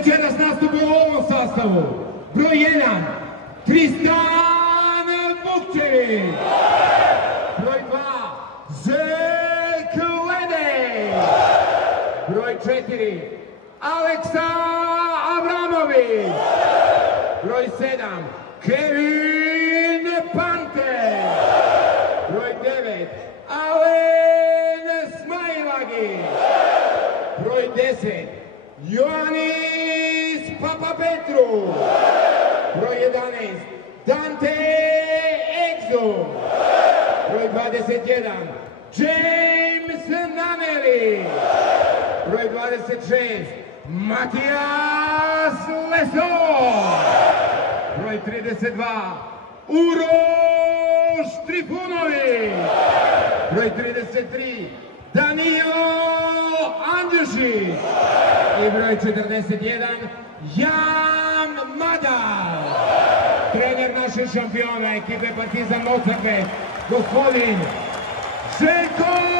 Večeras nastupa u ovom sastavu. Broj 1, Tristan Vukčević. Broj 2, Željko Ledej. Broj 4, Aleksa Abramović. Broj 7, Kevin Panter. Broj 9, Alen Smajlagi. Broj 10, Ioannis Papapetru. Broj 11, Dante Exum. Broj 21, James Naneli. Broj 26, Matijas Lesor. Broj 32, Uroš Trifunović. Broj 33, Danilo Andjušić. I broj 41, Jan Madar. Trener naše šampiona ekipe Partizan Mocrpet, gospodin Željko